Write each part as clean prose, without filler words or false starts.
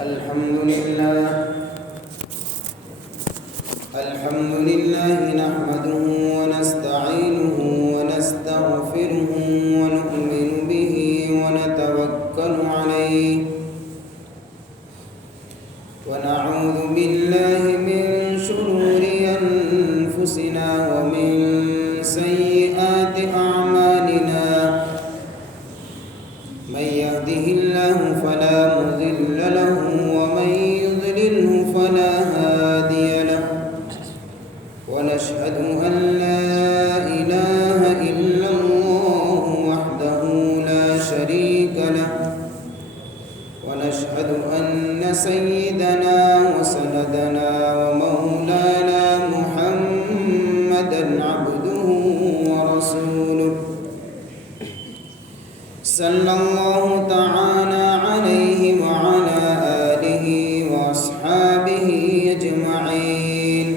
الحمد لله نحمده ونستعينه ونستغفره ونؤمن به ونتوكل عليه ونعوذ بالله من شرور أنفسنا ومن سيئات أعمالنا من يهده الله فلا مضل له ومن يضلله فلا هادي له ونشهد أن لا إله إلا الله وحده لا شريك له ونشهد أن سيدنا وسندنا ومولانا محمدا عبده ورسوله صلى الله تعالى عليه وعلى آله وأصحابه أجمعين.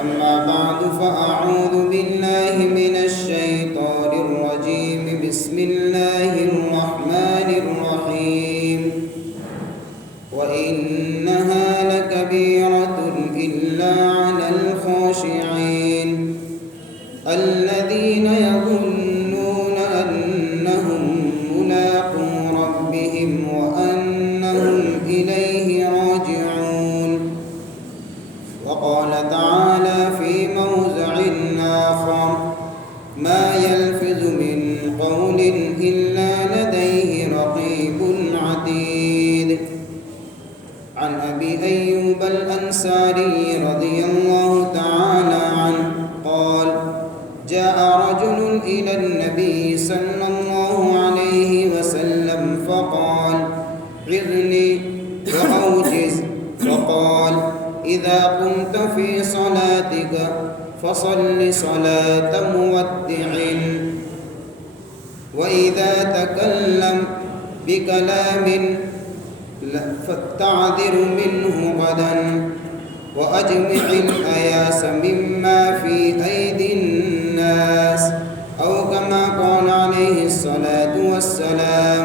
أما بعد فأعوذ بالله من الشيطان الرجيم. بسم الله الرحمن الرحيم. وإنها لكبيرة إلا على الخاشعين الذين يظنون أنهم ملاقو ربهم وأنهم إليه راجعون. وقال تعالى في موضع آخر: ما يلفظ من قول إلا لديه رقيب عتيد. عن أبي أيوب الأنصاري رضي الله تعالى عنه قال: جاء رجل إلى النبي صلى الله عليه وسلم فقال: عظني وأوجز. فقال: إذا قمت في صلاتك فصل صلاة مودع، وإذا تكلم بكلام فاستعذر منه غدا، وأجمع الأياس مما في أيدي الناس، أو كما قال عليه الصلاة والسلام.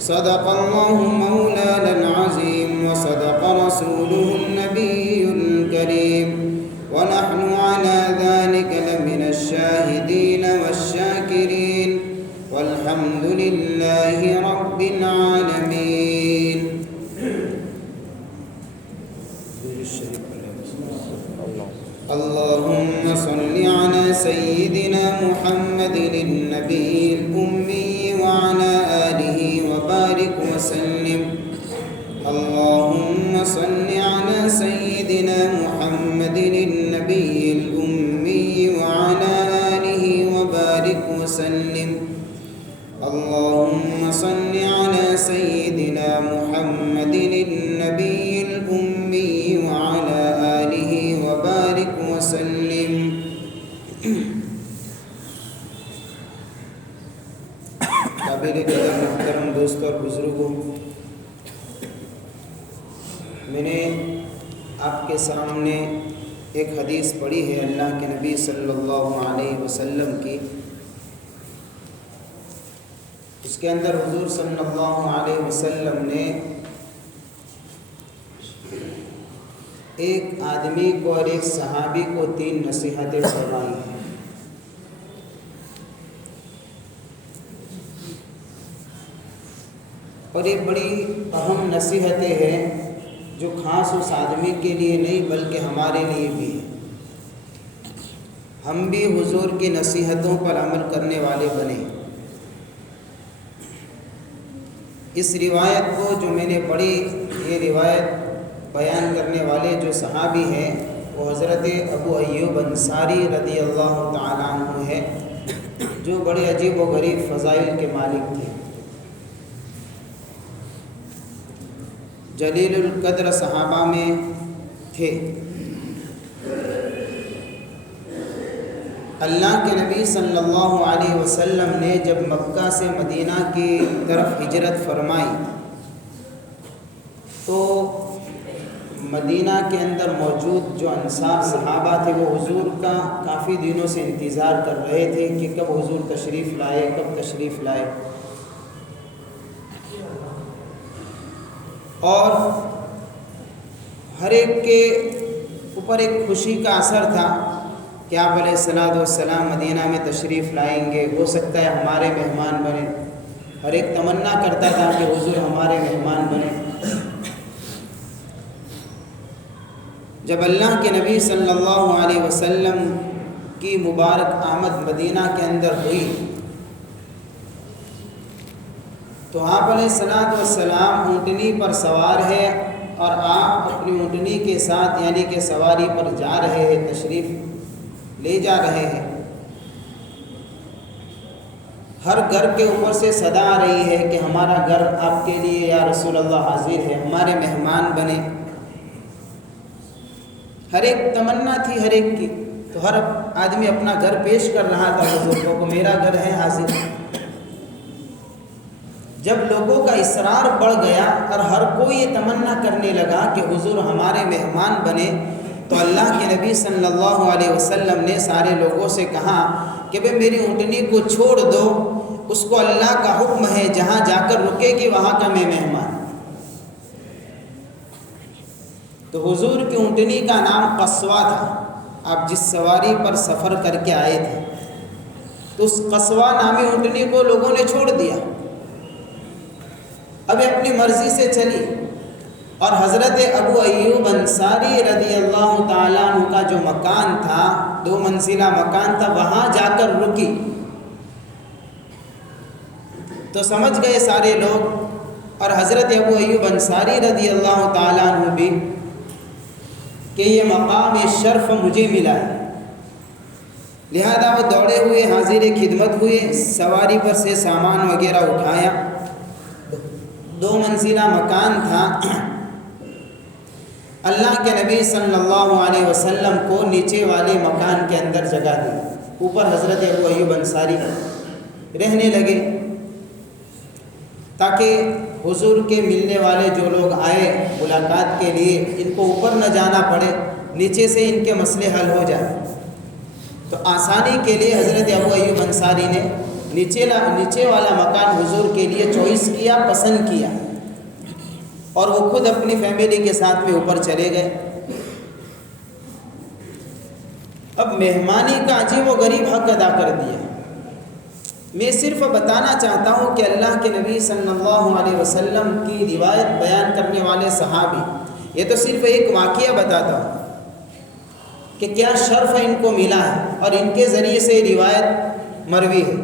صدق الله مولانا العظيم وصدق رسوله النبي الكريم، ونحن على ذلك لمن الشاهدين والشاكرين، والحمد لله رب العالمين. اللهم صل على سيدنا محمد النبي الأمي وعلى آله وبارك وسلم. اللهم صل على سيدنا محمد النبي الأمي وعلى آله وبارك وسلم. اللهم صل على سيدنا محمد النبي الأمي وعلى آله وبارك وسلم. قابل قدر محترم دوستوں اور بزرگوں، میں نے آپ کے سامنے ایک حدیث پڑھی ہے اللہ کے نبی صلی اللہ علیہ وسلم کی. اس کے اندر حضور صلی اللہ علیہ وسلم نے ایک آدمی کو اور ایک صحابی کو 3 نصیحتیں فرمائی ہیں. اور یہ بڑی اہم نصیحتیں ہیں جو خاص اس آدمی کے لیے نہیں بلکہ ہمارے لیے بھی ہے. ہم بھی حضور کی نصیحتوں پر عمل کرنے والے بنے. اس روایت کو جو میں نے پڑھی، یہ روایت بیان کرنے والے جو صحابی ہیں وہ حضرت ابو ایوب انصاری رضی اللہ تعالیٰ عنہ ہے، جو بڑے عجیب و غریب فضائل کے مالک تھے. جلیل القدر صحابہ میں تھے. اللہ کے نبی صلی اللہ علیہ وسلم نے جب مکہ سے مدینہ کی طرف ہجرت فرمائی تو مدینہ کے اندر موجود جو انصار صحابہ تھے وہ حضور کا کافی دنوں سے انتظار کر رہے تھے کہ کب حضور تشریف لائے. اور ہر ایک کے اوپر ایک خوشی کا اثر تھا کہ آپ علیہ الصلوۃ والسلام مدینہ میں تشریف لائیں گے، ہو سکتا ہے ہمارے مہمان بنے۔ ہر ایک تمنا کرتا تھا کہ حضور ہمارے مہمان بنے۔ جب اللہ کے نبی صلی اللہ علیہ وسلم کی مبارک آمد مدینہ کے اندر ہوئی تو آپ علیہ الصلوۃ والسلام اونٹنی پر سوار ہے اور آپ اپنی اونٹنی کے ساتھ یعنی کہ سواری پر جا رہے ہیں، تشریف لے جا رہے ہیں۔ ہر گھر کے اوپر سے صدا آ رہی ہے کہ ہمارا گھر آپ کے لیے یا رسول اللہ حاضر ہے، ہمارے مہمان بنے۔ ہر ایک تمنا تھی ہر ایک کی، تو ہر آدمی اپنا گھر پیش کر رہا تھا حضور کو، میرا گھر ہے حاضر۔ جب لوگوں کا اصرار بڑھ گیا اور ہر کوئی یہ تمنا کرنے لگا کہ حضور ہمارے مہمان بنے، تو اللہ کے نبی صلی اللہ علیہ وسلم نے سارے لوگوں سے کہا کہ بھئی میری اونٹنی کو چھوڑ دو، اس کو اللہ کا حکم ہے جہاں جا کر رکے گی وہاں کا میں مہمان۔ تو حضور کی اونٹنی کا نام قصوہ تھا، آپ جس سواری پر سفر کر کے آئے تھے، تو اس قصوہ نامی اونٹنی کو لوگوں نے چھوڑ دیا، اب اپنی مرضی سے چلی، اور حضرت ابو ایوب انصاری رضی اللہ تعالیٰ عنہ کا جو مکان تھا، 2 منزلہ مکان تھا، وہاں جا کر رکی۔ تو سمجھ گئے سارے لوگ اور حضرت ابو ایوب انصاری رضی اللہ تعالیٰ عنہ بھی کہ یہ مقام شرف مجھے ملا ہے، لہذا وہ دوڑے ہوئے حاضر خدمت ہوئے، سواری پر سے سامان وغیرہ اٹھایا۔ 2 منزلہ مکان تھا۔ اللہ کے نبی صلی اللہ علیہ وسلم کو نیچے والے مکان کے اندر جگہ دی، اوپر حضرت ابو ایوب انصاری رہنے لگے، تاکہ حضور کے ملنے والے جو لوگ آئے ملاقات کے لیے ان کو اوپر نہ جانا پڑے، نیچے سے ان کے مسئلے حل ہو جائے۔ تو آسانی کے لیے حضرت ابو ایوب انصاری نے نیچے والا مکان حضور کے لیے چوائس کیا، پسند کیا، اور وہ خود اپنی فیملی کے ساتھ میں اوپر چلے گئے۔ اب مہمانی کا عجیب و غریب حق ادا کر دیا۔ میں صرف بتانا چاہتا ہوں کہ اللہ کے نبی صلی اللہ علیہ وسلم کی روایت بیان کرنے والے صحابی، یہ تو صرف ایک واقعہ بتاتا ہوں کہ کیا شرف ان کو ملا ہے، اور ان کے ذریعے سے روایت مروی ہے۔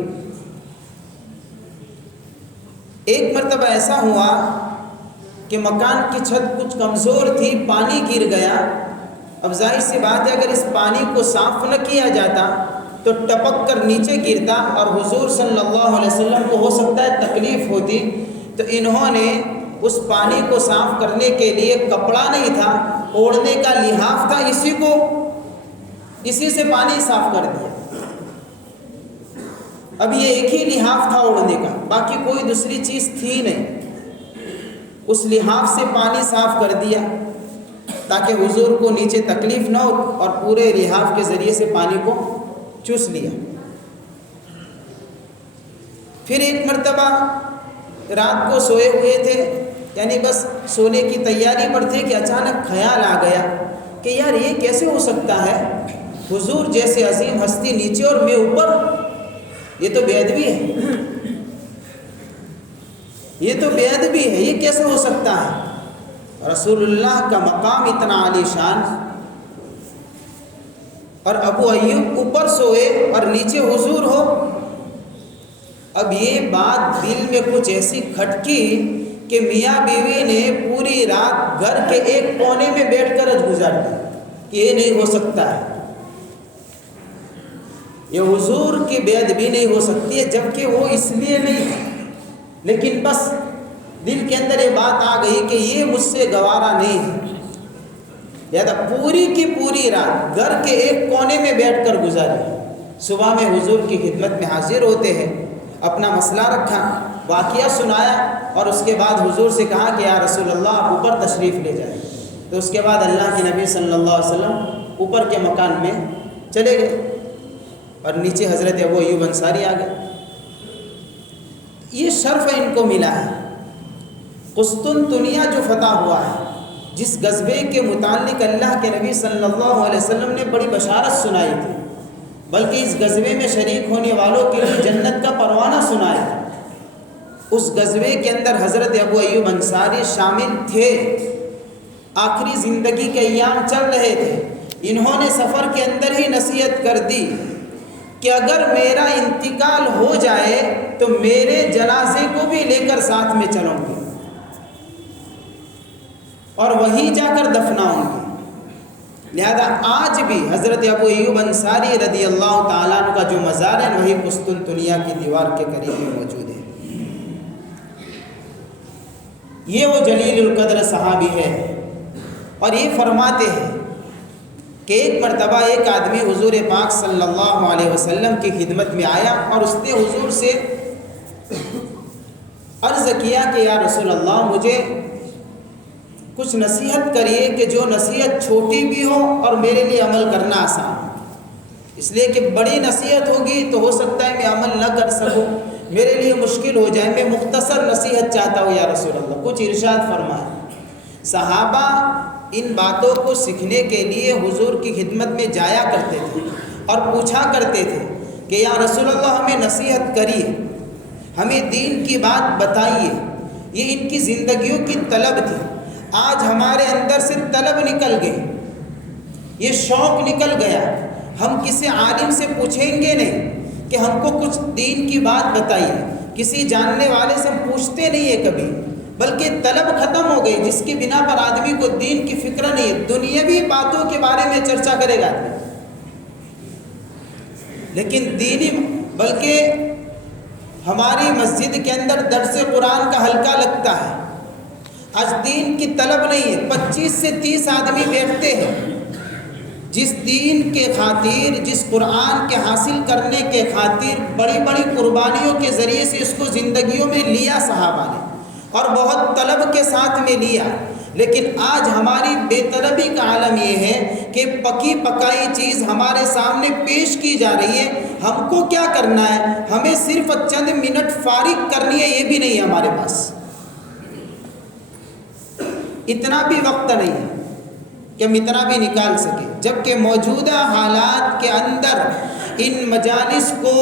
ایک مرتبہ ایسا ہوا کہ مکان کی چھت کچھ کمزور تھی، پانی گر گیا۔ اب ظاہر سی بات ہے اگر اس پانی کو صاف نہ کیا جاتا تو ٹپک کر نیچے گرتا اور حضور صلی اللہ علیہ وسلم کو ہو سکتا ہے تکلیف ہوتی۔ تو انہوں نے اس پانی کو صاف کرنے کے لیے کپڑا نہیں تھا، اوڑھنے کا لحاف تھا، اسی سے پانی صاف کر دیا۔ اب یہ ایک ہی لحاف تھا اوڑھنے کا، باقی کوئی دوسری چیز تھی نہیں، اس لحاف سے پانی صاف کر دیا تاکہ حضور کو نیچے تکلیف نہ ہو، اور پورے لحاف کے ذریعے سے پانی کو چوس لیا۔ پھر ایک مرتبہ رات کو سوئے ہوئے تھے، یعنی بس سونے کی تیاری پر تھے کہ اچانک خیال آ گیا کہ یار یہ کیسے ہو سکتا ہے، حضور جیسے عظیم ہستی نیچے اور میں اوپر، یہ تو بے ادبی ہے، یہ تو بے ادبی ہے، یہ کیسے ہو سکتا ہے؟ رسول اللہ کا مقام اتنا عالی شان، اور ابو ایوب اوپر سوئے اور نیچے حضور ہو۔ اب یہ بات دل میں کچھ ایسی کھٹکی کہ میاں بیوی نے پوری رات گھر کے ایک کونے میں بیٹھ کر گزار دی کہ یہ نہیں ہو سکتا ہے، یہ حضور کی بے ادبی نہیں ہو سکتی ہے، جبکہ وہ اس لیے نہیں تھا، لیکن بس دل کے اندر یہ بات آ گئی کہ یہ مجھ سے گوارا نہیں ہے، لہذا پوری کی پوری رات گھر کے ایک کونے میں بیٹھ کر گزاری۔ صبح میں حضور کی خدمت میں حاضر ہوتے ہیں، اپنا مسئلہ رکھا، واقعہ سنایا، اور اس کے بعد حضور سے کہا کہ یا رسول اللہ آپ اوپر تشریف لے جائیں۔ تو اس کے بعد اللہ کے نبی صلی اللہ علیہ وسلم اوپر کے مکان میں چلے گئے اور نیچے حضرت ابو ایوب انصاری آ گئے۔ یہ شرف ان کو ملا ہے۔ قسطنطنیہ جو فتح ہوا ہے، جس غزوے کے متعلق اللہ کے نبی صلی اللہ علیہ وسلم نے بڑی بشارت سنائی تھی، بلکہ اس غزوے میں شریک ہونے والوں کے لیے جنت کا پروانہ سنایا، اس غزوے کے اندر حضرت ابو ایوب انصاری شامل تھے۔ آخری زندگی کے ایام چل رہے تھے، انہوں نے سفر کے اندر ہی نصیحت کر دی کہ اگر میرا انتقال ہو جائے تو میرے جنازے کو بھی لے کر ساتھ میں چلوں گی اور وہیں جا کر دفناؤں گی۔ لہذا آج بھی حضرت ابو ایوب انصاری رضی اللہ تعالیٰ عنہ کا جو مزار ہے وہی قسطنطنیہ کی دیوار کے قریب میں موجود ہے۔ یہ وہ جلیل القدر صحابی ہے، اور یہ فرماتے ہیں کہ ایک مرتبہ ایک آدمی حضور پاک صلی اللہ علیہ وسلم کی خدمت میں آیا اور اس نے حضور سے عرض کیا کہ یا رسول اللہ مجھے کچھ نصیحت کریے کہ جو نصیحت چھوٹی بھی ہو اور میرے لیے عمل کرنا آسان ہو، اس لیے کہ بڑی نصیحت ہوگی تو ہو سکتا ہے میں عمل نہ کر سکوں، میرے لیے مشکل ہو جائے، میں مختصر نصیحت چاہتا ہوں یا رسول اللہ، کچھ ارشاد فرمائے۔ صحابہ ان باتوں کو سیکھنے کے لیے حضور کی خدمت میں جایا کرتے تھے اور پوچھا کرتے تھے کہ یا رسول اللہ ہمیں نصیحت کریے، ہمیں دین کی بات بتائیے۔ یہ ان کی زندگیوں کی طلب تھی۔ آج ہمارے اندر سے طلب نکل گئی، یہ شوق نکل گیا، ہم کسی عالم سے پوچھیں گے نہیں کہ ہم کو کچھ دین کی بات بتائیے، کسی جاننے والے سے ہم پوچھتے نہیں ہیں کبھی، بلکہ طلب ختم ہو گئی، جس کی بنا پر آدمی کو دین کی فکر نہیں ہے، دنیاوی باتوں کے بارے میں چرچا کرے گا، لیکن دینی، بلکہ ہماری مسجد کے اندر درس قرآن کا حلقہ لگتا ہے، آج دین کی طلب نہیں ہے۔ 25 سے 30 آدمی بیٹھتے ہیں، جس دین کے خاطر، جس قرآن کے حاصل کرنے کے خاطر بڑی بڑی قربانیوں کے ذریعے سے اس کو زندگیوں میں لیا صحابہ نے، اور بہت طلب کے ساتھ میں لیا، لیکن آج ہماری بے طلبی کا عالم یہ ہے کہ پکی پکائی چیز ہمارے سامنے پیش کی جا رہی ہے، ہم کو کیا کرنا ہے، ہمیں صرف چند منٹ فارغ کرنی ہے، یہ بھی نہیں ہے ہمارے پاس، اتنا بھی وقت نہیں ہے کہ ہم اتنا بھی نکال سکیں، جبکہ موجودہ حالات کے اندر ان مجالس کو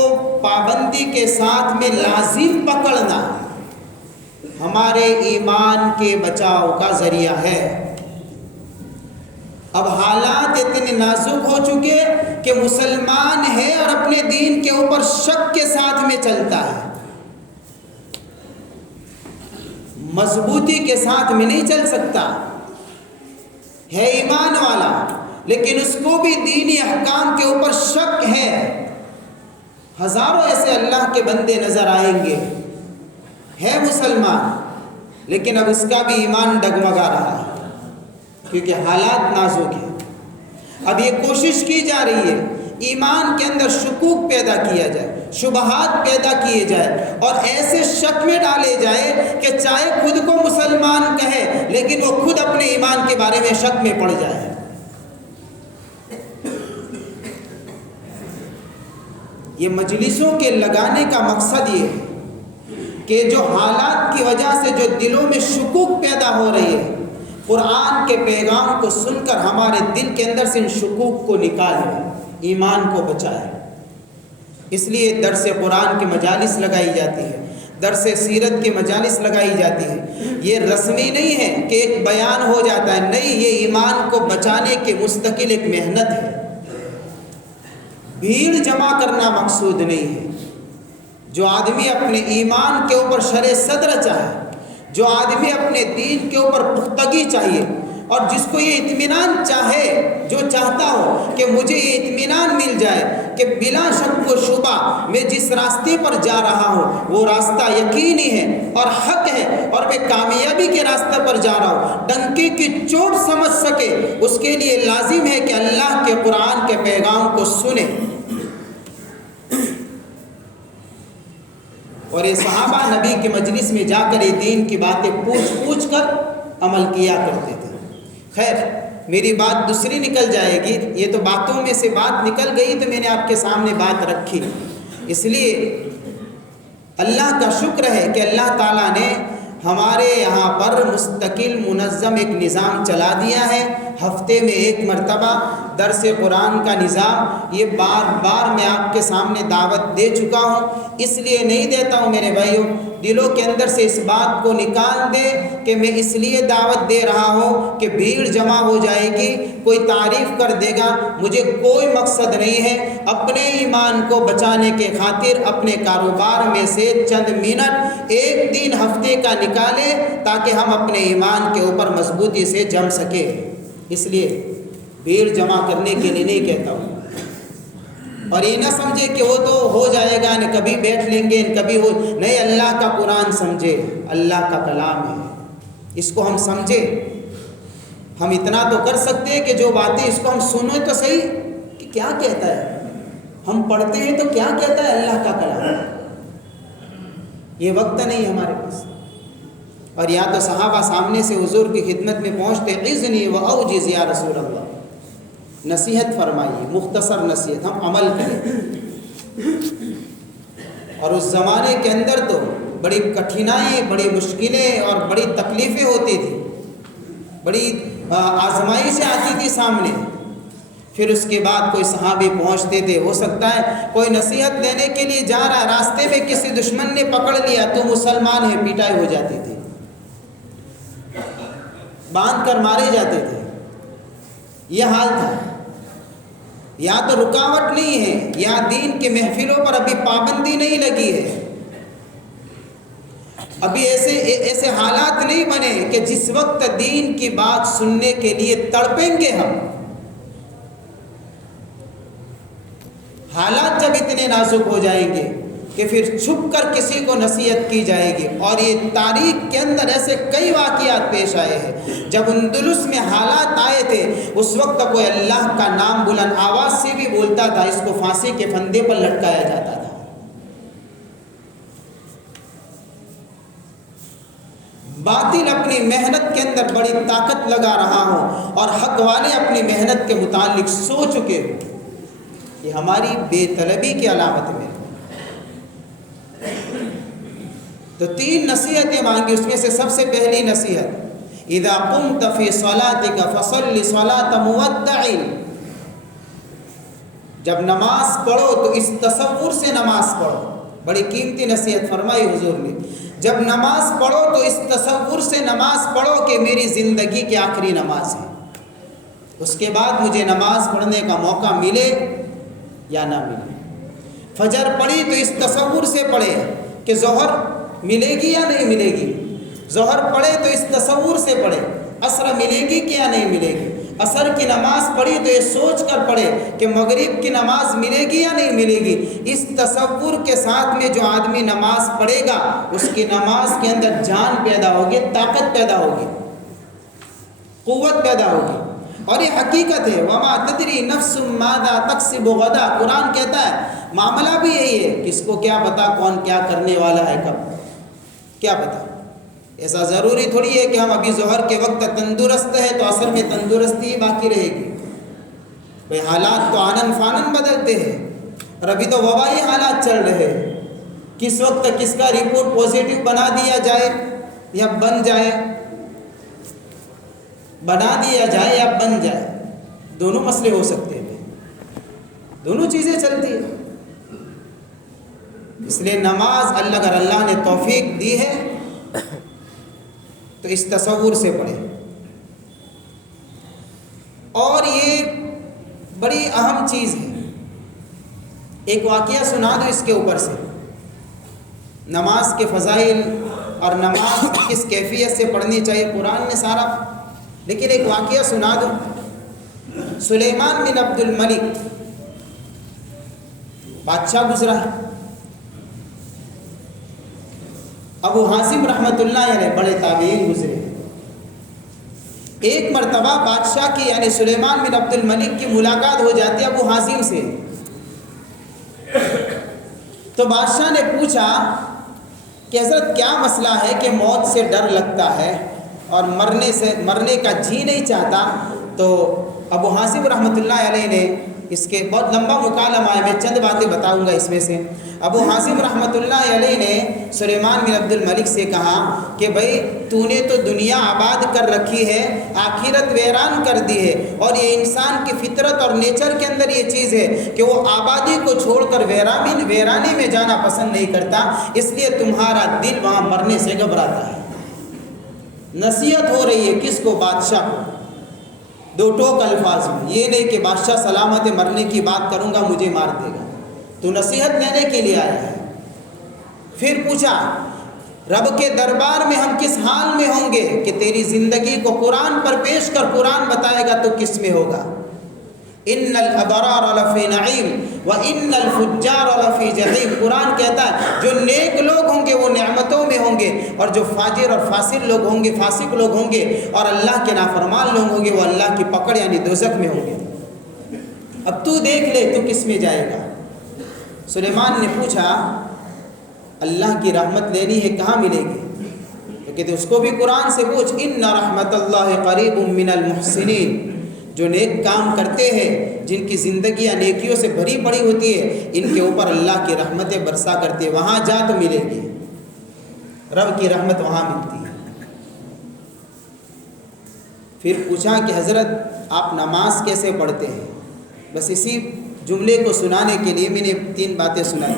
پابندی کے ساتھ میں لازم پکڑنا ہمارے ایمان کے بچاؤ کا ذریعہ ہے۔ اب حالات اتنے نازک ہو چکے کہ مسلمان ہے اور اپنے دین کے اوپر شک کے ساتھ میں چلتا ہے، مضبوطی کے ساتھ میں نہیں چل سکتا، ہے ایمان والا لیکن اس کو بھی دینی احکام کے اوپر شک ہے۔ ہزاروں ایسے اللہ کے بندے نظر آئیں گے، ہے مسلمان لیکن اب اس کا بھی ایمان ڈگمگا رہا ہے، کیونکہ حالات نازک ہیں۔ اب یہ کوشش کی جا رہی ہے ایمان کے اندر شکوک پیدا کیا جائے، شبہات پیدا کیے جائے، اور ایسے شک میں ڈالے جائے کہ چاہے خود کو مسلمان کہے لیکن وہ خود اپنے ایمان کے بارے میں شک میں پڑ جائے۔ یہ مجلسوں کے لگانے کا مقصد یہ ہے کہ جو حالات کی وجہ سے جو دلوں میں شکوک پیدا ہو رہی ہے، قرآن کے پیغام کو سن کر ہمارے دل کے اندر سے ان شکوک کو نکالے، ایمان کو بچائے۔ اس لیے درس قرآن کی مجالس لگائی جاتی ہے، درس سیرت کی مجالس لگائی جاتی ہے۔ یہ رسمی نہیں ہے کہ ایک بیان ہو جاتا ہے، نہیں، یہ ایمان کو بچانے کے مستقل ایک محنت ہے۔ بھیڑ جمع کرنا مقصود نہیں ہے۔ جو آدمی اپنے ایمان کے اوپر شرح صدر چاہے، جو آدمی اپنے دین کے اوپر پختگی چاہیے، اور جس کو یہ اطمینان چاہے، جو چاہتا ہو کہ مجھے یہ اطمینان مل جائے کہ بلا شک و شبہ میں جس راستے پر جا رہا ہوں وہ راستہ یقینی ہے اور حق ہے، اور میں کامیابی کے راستے پر جا رہا ہوں، ڈنکی کی چوٹ سمجھ سکے، اس کے لیے لازم ہے کہ اللہ کے قرآن کے پیغام کو سنے۔ اور یہ صحابہ نبی کے مجلس میں جا کر یہ دین کی باتیں پوچھ کر عمل کیا کرتے تھے۔ خیر، میری بات دوسری نکل جائے گی، یہ تو باتوں میں سے بات نکل گئی تو میں نے آپ کے سامنے بات رکھی۔ اس لیے اللہ کا شکر ہے کہ اللہ تعالیٰ نے ہمارے یہاں پر مستقل منظم ایک نظام چلا دیا ہے، ہفتے میں ایک مرتبہ درس قرآن کا نظام، یہ بار بار میں آپ کے سامنے دعوت دے چکا ہوں، اس لیے نہیں دیتا ہوں میرے بھائیوں، دلوں کے اندر سے اس بات کو نکال دے کہ میں اس لیے دعوت دے رہا ہوں کہ بھیڑ جمع ہو جائے گی، کوئی تعریف کر دے گا، مجھے کوئی مقصد نہیں ہے، اپنے ایمان کو بچانے کے خاطر اپنے کاروبار میں سے چند منٹ ایک دن ہفتے کا نکالے تاکہ ہم اپنے ایمان کے اوپر مضبوطی سے جم سکے، اس لیے بھیڑ جمع کرنے کے لیے نہیں کہتا ہوں۔ اور یہ نہ سمجھے کہ وہ تو ہو جائے گا، کبھی بیٹھ لیں گے، کبھی ہو نہیں، اللہ کا قرآن سمجھے، اللہ کا کلام ہے، اس کو ہم سمجھے، ہم اتنا تو کر سکتے ہیں کہ جو باتیں اس کو ہم سنیں تو صحیح کہ کیا کہتا ہے، ہم پڑھتے ہیں تو کیا کہتا ہے اللہ کا کلام، یہ وقت نہیں ہمارے پاس۔ اور یا تو صحابہ سامنے سے حضور کی خدمت میں پہنچتے، اذنی و اوجز یا رسول اللہ، نصیحت فرمائیے، مختصر نصیحت، ہم عمل کریں۔ اور اس زمانے کے اندر تو بڑی کٹھنائی، بڑی مشکلیں اور بڑی تکلیفیں ہوتی تھی، بڑی آزمائشیں آتی تھی سامنے، پھر اس کے بعد کوئی صحابی پہنچتے تھے، ہو سکتا ہے کوئی نصیحت لینے کے لیے جا رہا ہے، راستے میں کسی دشمن نے پکڑ لیا، تو مسلمان ہے، پیٹائی ہو جاتی تھی، باندھ کر مارے جاتے تھے، یہ حال تھا۔ یا تو رکاوٹ نہیں ہے، یا دین کے محفلوں پر ابھی پابندی نہیں لگی ہے، ابھی ایسے حالات نہیں بنے کہ جس وقت دین کی بات سننے کے لیے تڑپیں گے ہم، حالات جب اتنے نازک ہو جائیں گے کہ پھر چھپ کر کسی کو نصیحت کی جائے گی۔ اور یہ تاریخ کے اندر ایسے کئی واقعات پیش آئے ہیں، جب اندلس میں حالات آئے تھے، اس وقت کوئی اللہ کا نام بلند آواز سے بھی بولتا تھا، اس کو پھانسی کے پھندے پر لٹکایا جاتا تھا۔ باطل اپنی محنت کے اندر بڑی طاقت لگا رہا ہوں، اور حق والے اپنی محنت کے متعلق سو چکے ہوں، یہ ہماری بے طلبی کی علامت میں۔ تو 3 نصیحتیں مانگی، اس میں سے سب سے پہلی نصیحت، اذا قمت فی صلاتک فصل صلاۃ مودع، جب نماز پڑھو تو اس تصور سے نماز پڑھو، بڑی قیمتی نصیحت فرمائی حضور نے، جب نماز پڑھو تو اس تصور سے نماز پڑھو کہ میری زندگی کی آخری نماز ہے، اس کے بعد مجھے نماز پڑھنے کا موقع ملے یا نہ ملے۔ فجر پڑھی تو اس تصور سے پڑھے کہ ظہر ملے گی یا نہیں ملے گی، ظہر پڑھے تو اس تصور سے پڑھے عصر ملے گی کہ یا نہیں ملے گی، عصر کی نماز پڑھی تو یہ سوچ کر پڑھے کہ مغرب کی نماز ملے گی یا نہیں ملے گی۔ اس تصور کے ساتھ میں جو آدمی نماز پڑھے گا، اس کی نماز کے اندر جان پیدا ہوگی، طاقت پیدا ہوگی، قوت پیدا ہوگی، اور یہ حقیقت ہے۔ وما تدری نفس ماذا تکسب غدا، قرآن کہتا ہے معاملہ بھی یہی ہے، کس کو کیا پتا کون کیا کرنے والا ہے، کب کیا پتا۔ ایسا ضروری تھوڑی ہے کہ ہم ابھی ظہر کے وقت تندرست ہے تو عصر میں تندرستی ہی باقی رہے گی، بھئی حالات تو آنن فانن بدلتے ہیں، اور ابھی تو وبائی حالات چل رہے ہیں، کس وقت کس کا رپورٹ پوزیٹو بنا دیا جائے یا بن جائے، بنا دیا جائے یا بن جائے، دونوں مسئلے ہو سکتے ہیں، دونوں چیزیں چلتی ہیں۔ اس لیے نماز اگر اللہ نے توفیق دی ہے تو اس تصور سے پڑھے۔ اور یہ بڑی اہم چیز ہے، ایک واقعہ سنا دو اس کے اوپر سے، نماز کے فضائل اور نماز کس کیفیت سے پڑھنی چاہیے، قرآن نے سارا، لیکن ایک واقعہ سنا دو۔ سلیمان بن عبد الملک بادشاہ گزرا ہے، ابو حازم رحمۃ اللہ علیہ بڑے تابعین گزرے، ایک مرتبہ بادشاہ کی یعنی سلیمان بن عبد الملک کی ملاقات ہو جاتی ہے ابو حازم سے، تو بادشاہ نے پوچھا کہ حضرت کیا مسئلہ ہے کہ موت سے ڈر لگتا ہے اور مرنے کا جی نہیں چاہتا؟ تو ابو حازم رحمۃ اللہ علیہ نے، اس کے بہت لمبا مکالمہ ہے، میں چند باتیں بتاؤں گا اس میں سے۔ ابو حازم رحمۃ اللہ علیہ نے سلیمان بن عبد الملک سے کہا کہ بھائی تو نے تو دنیا آباد کر رکھی ہے، آخرت ویران کر دی ہے، اور یہ انسان کی فطرت اور نیچر کے اندر یہ چیز ہے کہ وہ آبادی کو چھوڑ کر ویرانے میں جانا پسند نہیں کرتا، اس لیے تمہارا دل وہاں مرنے سے گھبراتا ہے۔ نصیحت ہو رہی ہے کس کو؟ بادشاہ کو، دو ٹوک الفاظ میں، یہ نہیں کہ بادشاہ سلامت مرنے کی بات کروں گا مجھے مار دے گا، تو نصیحت لینے کے لیے آیا ہے۔ پھر پوچھا رب کے دربار میں ہم کس حال میں ہوں گے کہ تیری زندگی کو قرآن پر پیش کر قرآن بتائے گا تو کس میں ہوگا؟ ان الابرار لفی نعیم وان الفجار لفی جحیم، قرآن کہتا ہے جو نیک لوگ ہوں گے وہ نعمتوں میں ہوں گے، اور جو فاجر اور فاسق لوگ ہوں گے، فاسق لوگ ہوں گے اور اللہ کے نافرمان لوگ ہوں گے وہ اللہ کی پکڑ یعنی دوزخ میں ہوں گے۔ اب تو دیکھ لے تو کس میں جائے گا؟ سلیمان نے پوچھا اللہ کی رحمت لینی ہے کہاں ملے گی؟ تو کہتے اس کو بھی قرآن سے پوچھ، ان رحمت اللہ قریب من المحسنین، جو نیک کام کرتے ہیں جن کی زندگیاں نیکیوں سے بھری پڑی ہوتی ہے ان کے اوپر اللہ کی رحمتیں برسا کرتی ہے، وہاں جا تو ملے گی، رب کی رحمت وہاں ملتی ہے۔ پھر پوچھا کہ حضرت آپ نماز کیسے پڑھتے ہیں؟ بس اسی جملے کو سنانے کے لیے میں نے 3 باتیں سنائی۔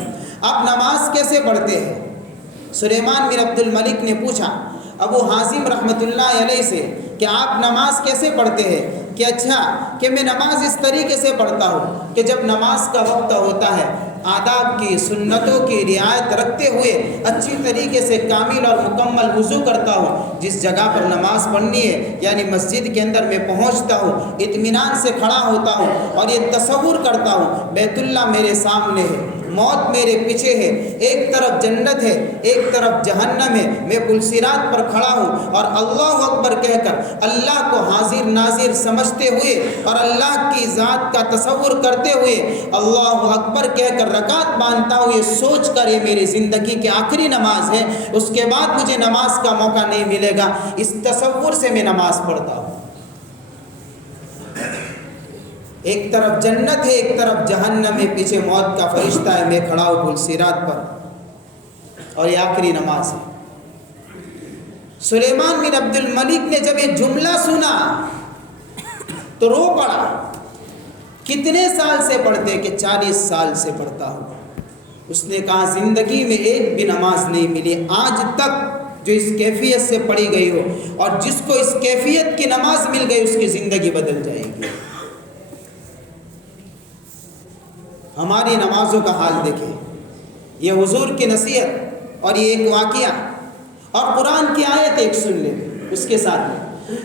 آپ نماز کیسے پڑھتے ہیں؟ سلیمان بن عبد الملک نے پوچھا ابو حازم رحمۃ اللہ علیہ سے کہ آپ نماز کیسے پڑھتے ہیں؟ کہ اچھا کہ میں نماز اس طریقے سے پڑھتا ہوں کہ جب نماز کا وقت ہوتا ہے آداب کی سنتوں کی رعایت رکھتے ہوئے اچھی طریقے سے کامل اور مکمل وضو کرتا ہوں، جس جگہ پر نماز پڑھنی ہے یعنی مسجد کے اندر میں پہنچتا ہوں، اطمینان سے کھڑا ہوتا ہوں اور یہ تصور کرتا ہوں بیت اللہ میرے سامنے ہے، موت میرے پیچھے ہے، ایک طرف جنت ہے ایک طرف جہنم ہے، میں پلسرات پر کھڑا ہوں اور اللہ اکبر کہہ کر اللہ کو حاضر ناظر سمجھتے ہوئے اور اللہ کی ذات کا تصور کرتے ہوئے اللہ اکبر کہہ کر رکعت باندھتا ہوں، یہ سوچ کر یہ میری زندگی کی آخری نماز ہے، اس کے بعد مجھے نماز کا موقع نہیں ملے گا، اس تصور سے میں نماز پڑھتا ہوں۔ ایک طرف جنت ہے ایک طرف جہنم ہے، پیچھے موت کا فرشتہ ہے، میں کھڑا ہوں پلسرات پر اور یہ آخری نماز ہے۔ سلیمان بن عبد الملک نے جب یہ جملہ سنا تو رو پڑا۔ کتنے سال سے پڑھتے؟ کہ 40 سال سے پڑھتا ہوں۔ اس نے کہا زندگی میں ایک بھی نماز نہیں ملی آج تک جو اس کیفیت سے پڑھی گئی ہو، اور جس کو اس کیفیت کی نماز مل گئی اس کی زندگی بدل جائے گی۔ ہماری نمازوں کا حال دیکھیں، یہ حضور کی نصیحت اور یہ ایک واقعہ اور قرآن کی آیت ایک سن لیں اس کے ساتھ میں،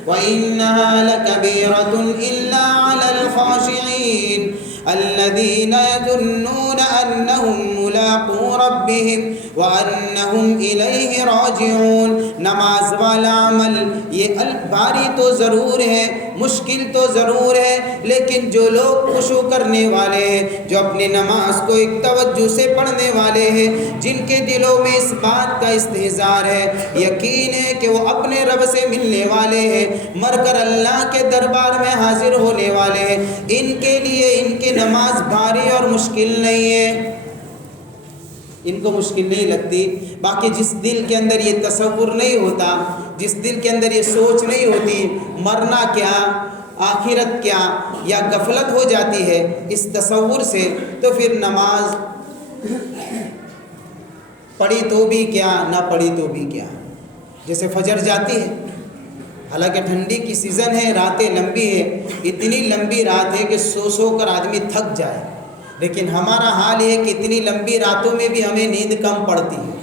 وَإِنَّهَا لَكَبِيرَةٌ إِلَّا عَلَى الْخَاشِعِينَ الَّذِينَ يَظُنُّونَ أَنَّهُمْ مُلَاقُو رَبِّهِمْ وَأَنَّهُمْ إِلَيْهِ رَاجِعُونَ۔ نماز والا عمل یہ بھاری تو ضرور ہے، مشکل تو ضرور ہے، لیکن جو لوگ خشوع کرنے والے ہیں، جو اپنی نماز کو ایک توجہ سے پڑھنے والے ہیں، جن کے دلوں میں اس بات کا استحضار ہے، یقین ہے کہ وہ اپنے رب سے ملنے والے ہیں، مر کر اللہ کے دربار میں حاضر ہونے والے ہیں، ان کے لیے ان کی نماز بھاری اور مشکل نہیں ہے، ان کو مشکل نہیں لگتی۔ باقی جس دل کے اندر یہ تصور نہیں ہوتا، جس دل کے اندر یہ سوچ نہیں ہوتی مرنا کیا آخرت کیا، یا غفلت ہو جاتی ہے اس تصور سے، تو پھر نماز پڑھی تو بھی کیا نہ پڑھی تو بھی کیا۔ جیسے فجر جاتی ہے، حالانکہ ٹھنڈی کی سیزن ہے، راتیں لمبی ہے، اتنی لمبی رات ہے کہ سو سو کر آدمی تھک جائے، لیکن ہمارا حال یہ ہے کہ اتنی لمبی راتوں میں بھی ہمیں نیند کم پڑتی ہے،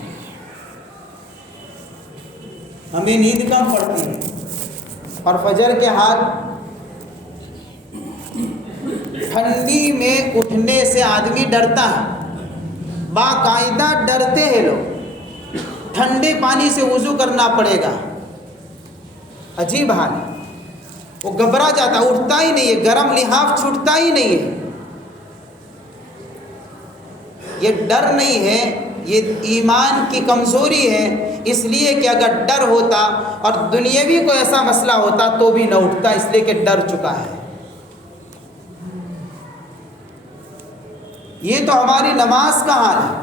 ہمیں نیند کم پڑتی ہے۔ اور فجر کے حال، ٹھنڈی میں اٹھنے سے آدمی ڈرتا ہے، باقاعدہ ڈرتے ہیں لوگ، ٹھنڈے پانی سے وضو کرنا پڑے گا، عجیب حال ہے، وہ گھبرا جاتا، اٹھتا ہی نہیں ہے، گرم لحاف چھوٹتا ہی نہیں ہے۔ یہ ڈر نہیں ہے، یہ ایمان کی کمزوری ہے، اس لیے کہ اگر ڈر ہوتا اور دنیاوی کوئی ایسا مسئلہ ہوتا تو بھی نہ اٹھتا، اس لیے کہ ڈر چکا ہے۔ یہ تو ہماری نماز کا حال ہے۔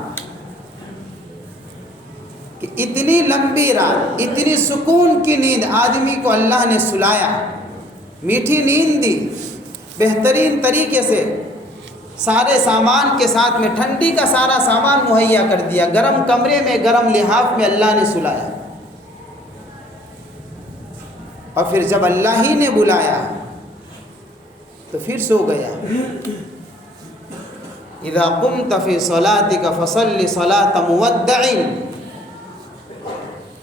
کہ اتنی لمبی رات، اتنی سکون کی نیند آدمی کو اللہ نے سلایا، میٹھی نیند دی، بہترین طریقے سے سارے سامان کے ساتھ میں، ٹھنڈی کا سارا سامان مہیا کر دیا، گرم کمرے میں، گرم لحاف میں اللہ نے سلایا، اور پھر جب اللہ ہی نے بلایا تو پھر سو گیا۔ اذا قمت فی صلاتک فصل صلاۃ مودع،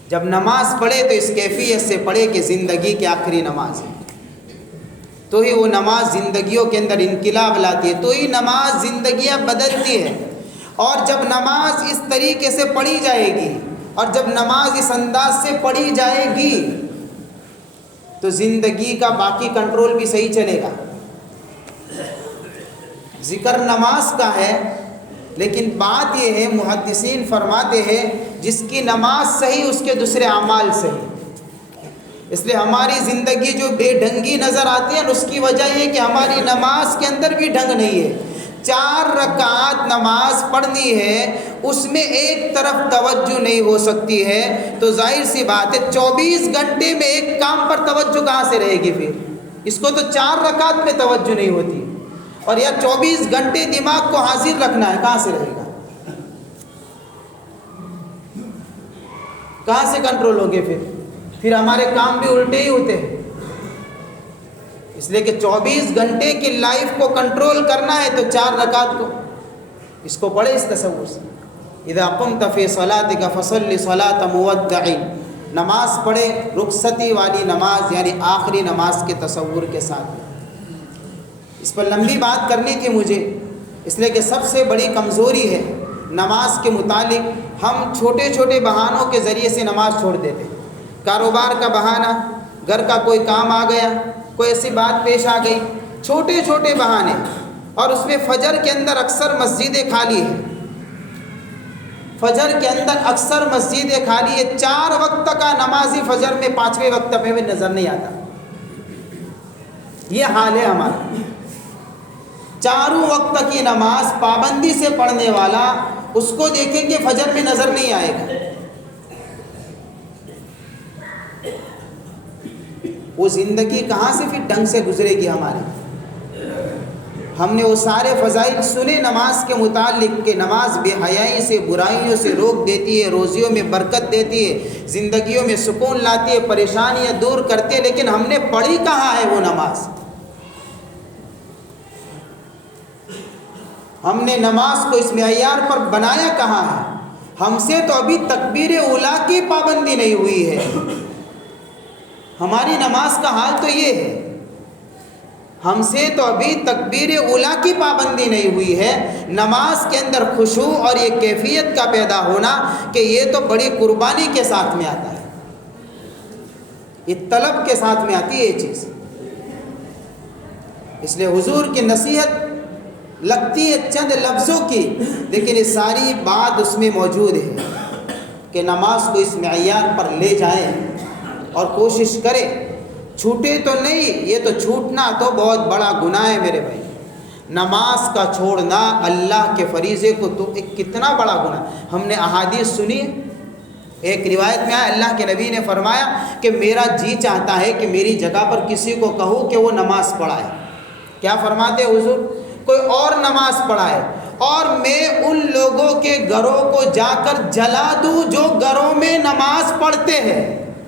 جب نماز پڑھے تو اس کیفیت سے پڑھے کہ زندگی کی آخری نماز ہے، تو ہی وہ نماز زندگیوں کے اندر انقلاب لاتی ہے، تو ہی نماز زندگیاں بدلتی ہے۔ اور جب نماز اس طریقے سے پڑھی جائے گی، اور جب نماز اس انداز سے پڑھی جائے گی، تو زندگی کا باقی کنٹرول بھی صحیح چلے گا۔ ذکر نماز کا ہے، لیکن بات یہ ہے، محدثین فرماتے ہیں جس کی نماز صحیح اس کے دوسرے اعمال صحیح۔ اس لیے ہماری زندگی جو بے ڈھنگی نظر آتی ہے، اس کی وجہ یہ کہ ہماری نماز کے اندر بھی ڈھنگ نہیں ہے۔ 4 رکعت نماز پڑھنی ہے، اس میں ایک طرف توجہ نہیں ہو سکتی ہے، تو ظاہر سی بات ہے 24 گھنٹے میں ایک کام پر توجہ کہاں سے رہے گی؟ پھر اس کو تو 4 رکعت میں توجہ نہیں ہوتی، اور یا 24 گھنٹے دماغ کو حاضر رکھنا ہے، کہاں سے رہے گا؟ کہاں سے کنٹرول ہوگے؟ پھر ہمارے کام بھی الٹے ہی ہوتے ہیں۔ اس لیے کہ 24 گھنٹے کی لائف کو کنٹرول کرنا ہے تو 4 رکعت کو اس کو پڑھے اس تصور سے۔ اذا قمت فی صلاتک فصل صلاۃ مودع، نماز پڑھے رخصتی والی نماز، یعنی آخری نماز کے تصور کے ساتھ۔ اس پر لمبی بات کرنی تھی مجھے، اس لیے کہ سب سے بڑی کمزوری ہے نماز کے متعلق، ہم چھوٹے چھوٹے بہانوں کے ذریعے سے نماز چھوڑ دیتے ہیں۔ کاروبار کا بہانہ، گھر کا کوئی کام آ گیا، کوئی ایسی بات پیش آ گئی، چھوٹے چھوٹے بہانے، اور اس میں فجر کے اندر اکثر مسجدیں خالی ہیں، فجر کے اندر اکثر مسجدیں خالی ہے، 4 وقت کا نمازی فجر میں 5ویں وقت میں بھی نظر نہیں آتا۔ یہ حال ہے ہمارا، 4 وقت کی نماز پابندی سے پڑھنے والا، اس کو دیکھیں گے فجر میں نظر نہیں آئے گا۔ وہ زندگی کہاں سے پھر ڈھنگ سے گزرے گی ہماری؟ ہم نے وہ سارے فضائل سنے نماز کے متعلق کہ نماز بے حیائی سے، برائیوں سے روک دیتی ہے، روزیوں میں برکت دیتی ہے، زندگیوں میں سکون لاتی ہے، پریشانیاں دور کرتی ہے، لیکن ہم نے پڑھی کہاں ہے وہ نماز؟ ہم نے نماز کو اس معیار پر بنایا کہاں ہے؟ ہم سے تو ابھی تکبیر اولیٰ کی پابندی نہیں ہوئی ہے۔ ہماری نماز کا حال تو یہ ہے، ہم سے تو ابھی تکبیر اولیٰ کی پابندی نہیں ہوئی ہے۔ نماز کے اندر خشوع اور یہ کیفیت کا پیدا ہونا کہ یہ تو بڑی قربانی کے ساتھ میں آتا ہے، یہ طلب کے ساتھ میں آتی ہے یہ چیز۔ اس لیے حضور کی نصیحت لگتی ہے چند لفظوں کی، لیکن یہ ساری بات اس میں موجود ہے کہ نماز کو اس معیار پر لے جائیں اور کوشش کرے، چھوٹے تو نہیں، یہ تو چھوٹنا تو بہت بڑا گناہ ہے میرے بھائی۔ نماز کا چھوڑنا اللہ کے فریضے کو تو ایک کتنا بڑا گناہ۔ ہم نے احادیث سنی، ایک روایت میں آیا اللہ کے نبی نے فرمایا کہ میرا جی چاہتا ہے کہ میری جگہ پر کسی کو کہو کہ وہ نماز پڑھائے۔ کیا فرماتے حضور؟ کوئی اور نماز پڑھائے، اور میں ان لوگوں کے گھروں کو جا کر جلا دوں جو گھروں میں نماز پڑھتے ہیں۔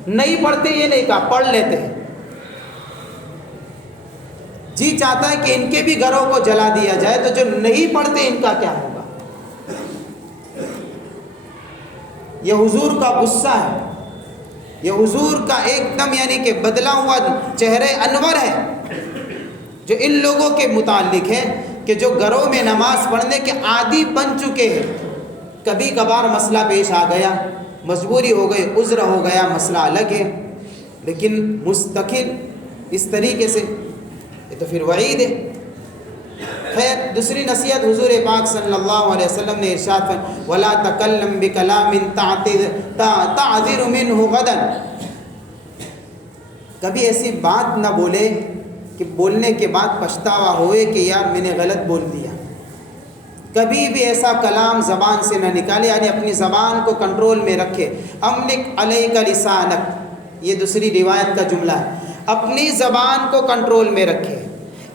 نہیں پڑھتے یہ نہیں کہا، پڑھ لیتے ہیں۔ جی چاہتا ہے کہ ان کے بھی گھروں کو جلا دیا جائے، تو جو نہیں پڑھتے ان کا کیا ہوگا؟ یہ حضور کا غصہ ہے، یہ حضور کا ایک دم یعنی کہ بدلا ہوا چہرہ انور ہے جو ان لوگوں کے متعلق ہے کہ جو گھروں میں نماز پڑھنے کے عادی بن چکے ہیں۔ کبھی کبھار مسئلہ پیش آ گیا، مجبوری ہو گئی، عذر ہو گیا، مسئلہ الگ ہے، لیکن مستقل اس طریقے سے یہ تو پھر وعید ہے۔ خیر، دوسری نصیحت حضور پاک صلی اللہ علیہ وسلم نے ارشاد فرمایا وَلَا تَكَلَّمْ بِكَلَامٍ تَعْذِرُ مِنْهُ غَدًا، کبھی ایسی بات نہ بولے کہ بولنے کے بعد پچھتاوا ہوئے کہ یار میں نے غلط بول دیا۔ کبھی بھی ایسا کلام زبان سے نہ نکالے، یعنی اپنی زبان کو کنٹرول میں رکھے۔ املک علیک لسانک، یہ دوسری روایت کا جملہ ہے، اپنی زبان کو کنٹرول میں رکھے۔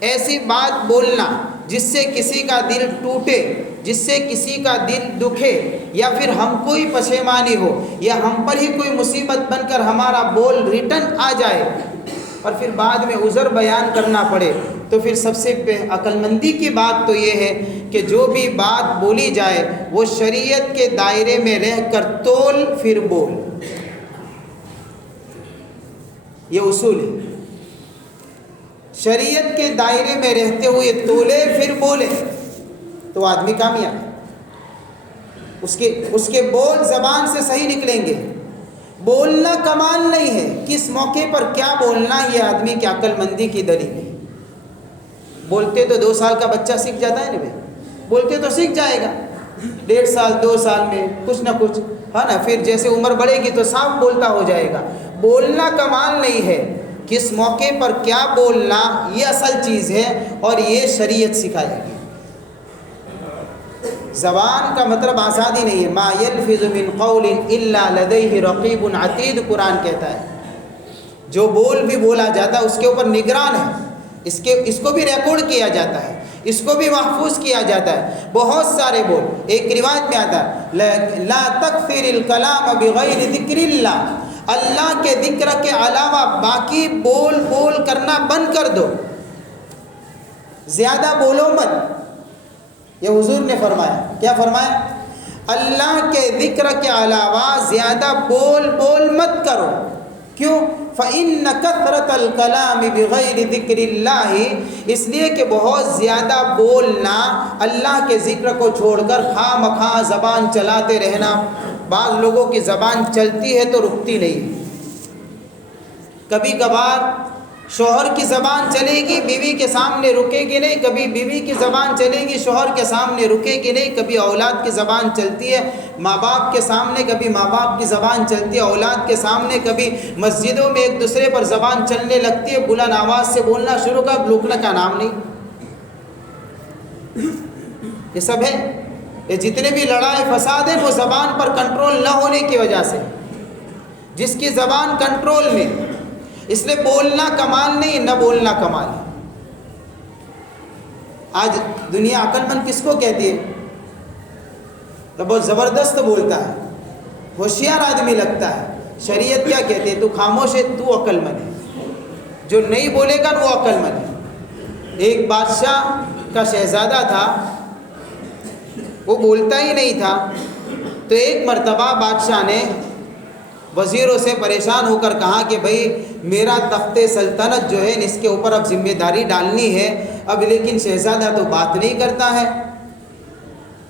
ایسی بات بولنا جس سے کسی کا دل ٹوٹے، جس سے کسی کا دل دکھے، یا پھر ہم کوئی پشیمانی ہو، یا ہم پر ہی کوئی مصیبت بن کر ہمارا بول ریٹن آ جائے اور پھر بعد میں عذر بیان کرنا پڑے، تو پھر سب سے عقل مندی کی بات تو یہ ہے کہ جو بھی بات بولی جائے وہ شریعت کے دائرے میں رہ کر تول پھر بول، یہ اصول ہے۔ شریعت کے دائرے میں رہتے ہوئے تولے پھر بولے تو آدمی کامیاب ہے، اس کے بول زبان سے صحیح نکلیں گے۔ بولنا کمال نہیں ہے، کس موقع پر کیا بولنا، یہ آدمی کی عقل مندی کی دلیل ہے۔ بولتے تو 2 سال کا بچہ سیکھ جاتا ہے نا بھائی، بولتے تو سیکھ جائے گا 1.5 سال 2 سال میں کچھ نہ کچھ، ہے نا، پھر جیسے عمر بڑھے گی تو صاف بولتا ہو جائے گا۔ بولنا کمال نہیں ہے، کس موقع پر کیا بولنا یہ اصل چیز ہے، اور یہ شریعت سکھائے گی۔ زبان کا مطلب آزادی نہیں ہے، ما یلفظ من قول الا لدیہ رقیب عتید، قرآن کہتا ہے جو بول بھی بولا جاتا ہے اس کے اوپر نگران ہے، اس کو بھی ریکارڈ کیا جاتا ہے، اس کو بھی محفوظ کیا جاتا ہے۔ بہت سارے بول، ایک روایت میں آتا ہے لا تکثر الکلام بغیر ذکر اللہ، اللہ کے ذکر کے علاوہ باقی بول کرنا بند کر دو، زیادہ بولو مت، یہ حضور نے فرمایا۔ کیا فرمایا؟ اللہ کے ذکر کے علاوہ زیادہ بول مت کرو۔ کیوں؟ فَإِنَّ كَثْرَةَ الْكَلَامِ بِغَيْرِ ذِكْرِ اللَّهِ، اس لیے کہ بہت زیادہ بولنا، اللہ کے ذکر کو چھوڑ کر خواہ مخواہ زبان چلاتے رہنا، بعض لوگوں کی زبان چلتی ہے تو رکتی نہیں۔ کبھی کبھار شوہر کی زبان چلے گی بیوی کے سامنے رکے گی نہیں، کبھی بیوی کی زبان چلے گی شوہر کے سامنے رکے گی نہیں، کبھی اولاد کی زبان چلتی ہے ماں باپ کے سامنے، کبھی ماں باپ کی زبان چلتی ہے اولاد کے سامنے، کبھی مسجدوں میں ایک دوسرے پر زبان چلنے لگتی ہے، بلند آواز سے بولنا شروع کر، رکنے کا نام نہیں۔ یہ سب ہے، یہ جتنے بھی لڑائی فساد ہیں وہ زبان پر کنٹرول نہ ہونے کی وجہ سے۔ جس کی زبان کنٹرول میں، اس لیے بولنا کمال نہیں، نہ بولنا کمال ہے۔ آج دنیا عقل مند کس کو کہتی ہے؟ تو بہت زبردست بولتا ہے، ہوشیار آدمی لگتا ہے۔ شریعت کیا کہتی ہے؟ تو خاموش ہے، تو عقل مند ہے، جو نہیں بولے گا وہ عقل مند ہے۔ ایک بادشاہ کا شہزادہ تھا، وہ بولتا ہی نہیں تھا، تو ایک مرتبہ بادشاہ نے وزیروں سے پریشان ہو کر کہا کہ بھائی میرا تخت سلطنت جو ہے اس کے اوپر اب ذمہ داری ڈالنی ہے، اب لیکن شہزادہ تو بات نہیں کرتا ہے،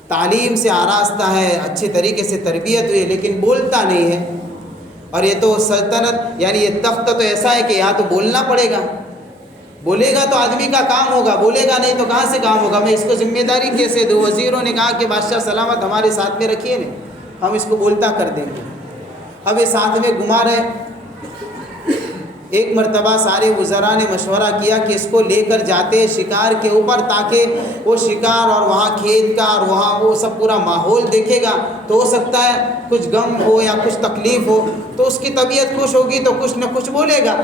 تعلیم سے آراستہ ہے، اچھے طریقے سے تربیت ہوئی، لیکن بولتا نہیں ہے، اور یہ تو سلطنت یعنی یہ تخت تو ایسا ہے کہ یہاں تو بولنا پڑے گا، بولے گا تو آدمی کا کام ہوگا، بولے گا نہیں تو کہاں سے کام ہوگا، میں اس کو ذمہ داری کیسے دوں؟ وزیروں نے کہا کہ بادشاہ سلامت ہمارے ساتھ میں رکھیے نا، ہم اس کو بولتا کر دیں گے۔ اب یہ ساتھ میں گھما رہے۔ ایک مرتبہ سارے وزراء نے مشورہ کیا کہ اس کو لے کر جاتے شکار کے اوپر، تاکہ وہ شکار اور وہاں کھیت کا اور وہاں وہ سب پورا ماحول دیکھے گا، تو ہو سکتا ہے کچھ غم ہو یا کچھ تکلیف ہو تو اس کی طبیعت خوش ہوگی تو کچھ نہ کچھ بولے گا۔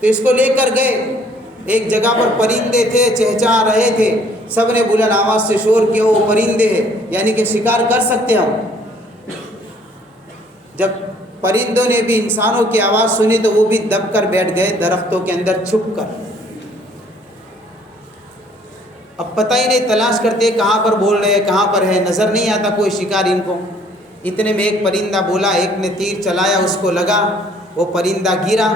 تو اس کو لے کر گئے، ایک جگہ پر پرندے تھے، چہچہا رہے تھے، سب نے بلند آواز سے شور کیا، وہ پرندے ہیں یعنی کہ شکار کر سکتے ہم۔ جب پرندوں نے بھی انسانوں کی آواز سنی تو وہ بھی دب کر بیٹھ گئے درختوں کے اندر چھپ کر۔ اب پتہ ہی نہیں، تلاش کرتے کہاں پر بول رہے ہیں، کہاں پر ہے، نظر نہیں آتا کوئی شکار ان کو۔ اتنے میں ایک پرندہ بولا، ایک نے تیر چلایا، اس کو لگا، وہ پرندہ گرا،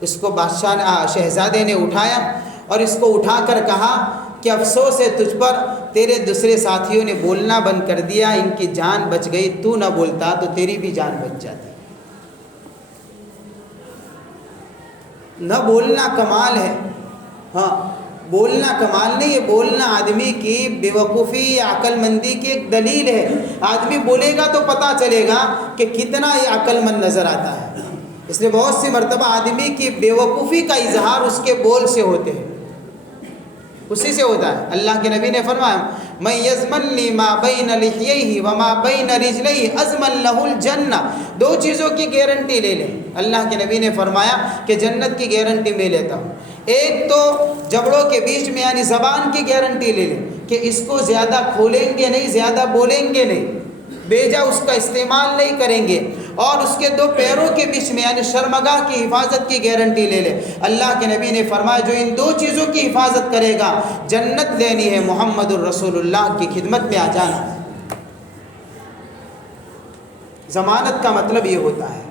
اس کو بادشاہ نے شہزادے نے اٹھایا اور اس کو اٹھا کر کہا کہ افسوس ہے تجھ پر، تیرے دوسرے ساتھیوں نے بولنا بند کر دیا، ان کی جان بچ گئی، تو نہ بولتا تو تیری بھی جان بچ جاتی۔ نہ بولنا کمال ہے، ہاں بولنا کمال نہیں ہے، بولنا آدمی کی بے وقوفی یا عقل مندی کی ایک دلیل ہے۔ آدمی بولے گا تو پتہ چلے گا کہ کتنا یہ عقل مند نظر آتا ہے۔ اس لیے بہت سی مرتبہ آدمی کی بے وقوفی کا اظہار اس کے بول سے ہوتے ہیں، اسی سے ہوتا ہے۔ اللہ کے نبی نے فرمایا من یضمن لی ما بین لحییہ وما بین رجلیہ اضمن لہ الجنہ. دو چیزوں کی گارنٹی لے لیں. اللہ کے نبی نے فرمایا کہ جنت کی گارنٹی میں لیتا ہوں. ایک تو جبڑوں کے بیچ میں یعنی زبان کی گارنٹی لے لیں کہ اس کو زیادہ کھولیں گے نہیں, زیادہ بولیں گے نہیں, بیجا اس کا استعمال نہیں کریں گے. اور اس کے دو پیروں کے بیچ میں یعنی شرمگاہ کی حفاظت کی گارنٹی لے لے. اللہ کے نبی نے فرمایا جو ان دو چیزوں کی حفاظت کرے گا جنت لینی ہے, محمد الرسول اللہ کی خدمت میں آ جانا. ضمانت کا مطلب یہ ہوتا ہے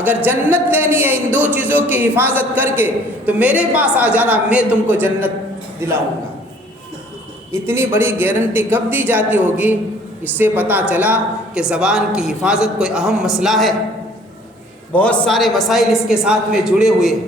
اگر جنت لینی ہے ان دو چیزوں کی حفاظت کر کے تو میرے پاس آ جانا, میں تم کو جنت دلاؤں گا. اتنی بڑی گارنٹی کب دی جاتی ہوگی؟ اس سے پتہ چلا کہ زبان کی حفاظت کوئی اہم مسئلہ ہے. بہت سارے مسائل اس کے ساتھ میں جڑے ہوئے ہیں.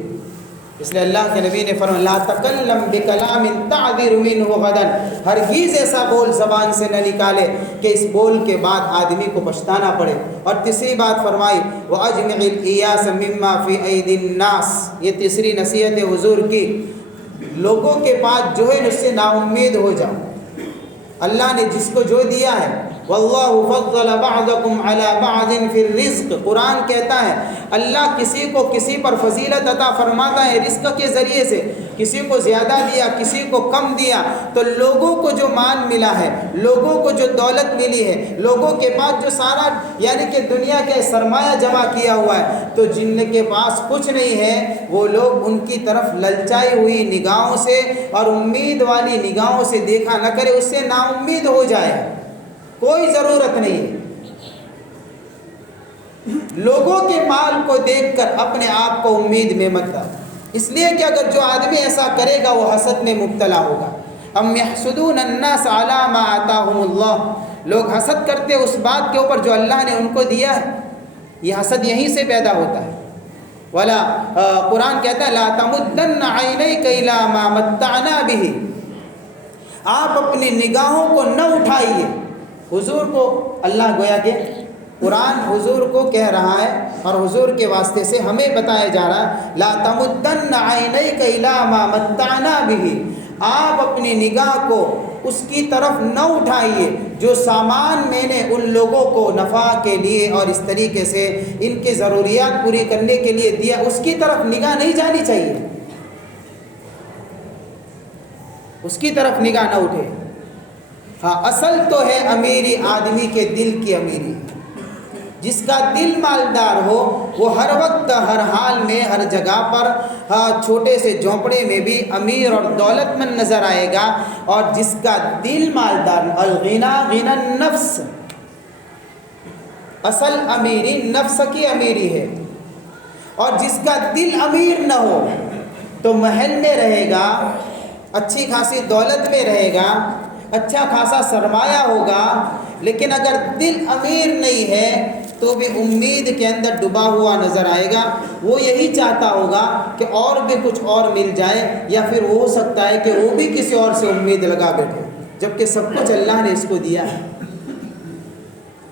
اس لیے اللہ کے نبی نے فرمایا لا تکلم بکلام تعذر منہ غدا, ہرگز ایسا بول زبان سے نہ نکالے کہ اس بول کے بعد آدمی کو پچھتانا پڑے. اور تیسری بات فرمائی واجمع الایاس مما فی ایدی الناس, یہ تیسری نصیحت حضور کی, لوگوں کے پاس جو ہے اس سے نا امید ہو جاؤ. اللہ نے جس کو جو دیا ہے واللہ فضل بعضکم علی بعض فی الرزق, قرآن کہتا ہے اللہ کسی کو کسی پر فضیلت عطا فرماتا ہے رزق کے ذریعے سے. کسی کو زیادہ دیا, کسی کو کم دیا. تو لوگوں کو جو مال ملا ہے, لوگوں کو جو دولت ملی ہے, لوگوں کے پاس جو سارا یعنی کہ دنیا کا سرمایہ جمع کیا ہوا ہے, تو جن کے پاس کچھ نہیں ہے وہ لوگ ان کی طرف للچائی ہوئی نگاہوں سے اور امید والی نگاہوں سے دیکھا نہ کرے, اس سے نا امید ہو جائے. کوئی ضرورت نہیں ہے لوگوں کے مال کو دیکھ کر اپنے آپ کو امید میں مت ڈال, اس لیے کہ اگر جو آدمی ایسا کرے گا وہ حسد میں مبتلا ہوگا. ام یحسدون الناس علی ما آتاہم اللہ, لوگ حسد کرتے اس بات کے اوپر جو اللہ نے ان کو دیا ہے. یہ حسد یہیں سے پیدا ہوتا ہے. ولا قرآن کہتا ہے لا تمدن عینیک الی ما متعنا بہ, آپ اپنی نگاہوں کو نہ اٹھائیے. حضور کو اللہ گویا کہ قرآن حضور کو کہہ رہا ہے اور حضور کے واسطے سے ہمیں بتایا جا رہا ہے لا تمدن عینیک الی ما متعنا بہ, آپ اپنی نگاہ کو اس کی طرف نہ اٹھائیے جو سامان میں نے ان لوگوں کو نفع کے لیے اور اس طریقے سے ان کی ضروریات پوری کرنے کے لیے دیا, اس کی طرف نگاہ نہیں جانی چاہیے, اس کی طرف نگاہ نہ اٹھے. ہاں اصل تو ہے امیری آدمی کے دل کی امیری. جس کا دل مالدار ہو وہ ہر وقت ہر حال میں ہر جگہ پر چھوٹے سے جھونپڑے میں بھی امیر اور دولت مند نظر آئے گا. اور جس کا دل مالدار, الغنا غنى النفس, اصل امیری نفس کی امیری ہے. اور جس کا دل امیر نہ ہو تو محل میں رہے گا, اچھی خاصی دولت میں رہے گا, اچھا خاصا سرمایہ ہوگا, لیکن اگر دل امیر نہیں ہے تو بھی امید کے اندر ڈوبا ہوا نظر آئے گا. وہ یہی چاہتا ہوگا کہ اور بھی کچھ اور مل جائے, یا پھر وہ ہو سکتا ہے کہ وہ بھی کسی اور سے امید لگا بیٹھے, جبکہ سب کچھ اللہ نے اس کو دیا ہے.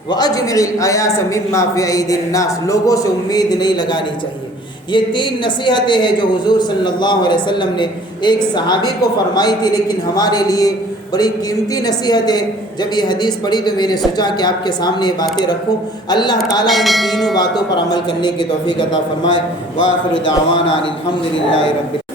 وَأَجْمِعِ الْآيَاسَ مِمَّا فِي أَيْدِي النَّاسِ, لوگوں سے امید نہیں لگانی چاہیے. یہ 3 نصیحتیں ہیں جو حضور صلی اللہ علیہ وسلم نے ایک صحابی کو فرمائی تھی, لیکن ہمارے لیے بڑی قیمتی نصیحت ہے. جب یہ حدیث پڑھی تو میں نے سوچا کہ آپ کے سامنے یہ باتیں رکھوں. اللہ تعالیٰ ان تینوں باتوں پر عمل کرنے کی توفیق عطا فرمائے. وآخر دعوانا الحمد للہ رب